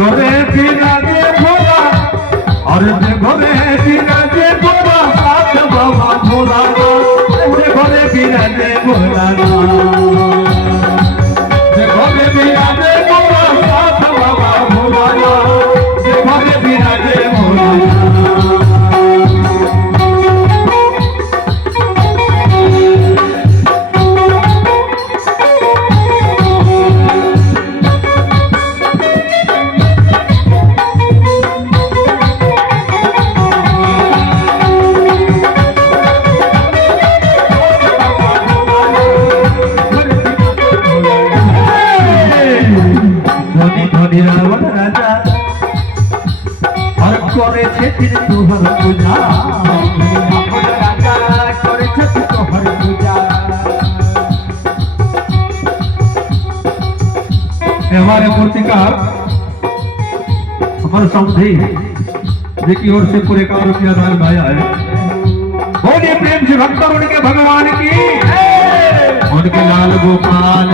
ঘরে বিরাজে ভোলা, আর ঘরে বিরাজে ভোলা, সাত বাবা ভোলা, ঘরে বিরাজে ভোলা, ঘরে বিরাজে ভোলা, সাত বাবা ভোলা, ঘরে বিরাজে ভোলা। করেছে তিনি তোহর পূজা, রাজা করেছে তোহর পূজা। हमारे मूर्तिकार हमारे समझे देखिए और से पूरे काम किया था भाई आए बोलिए प्रेम से भक्त उनके भगवान की, उनके लाल गोपाल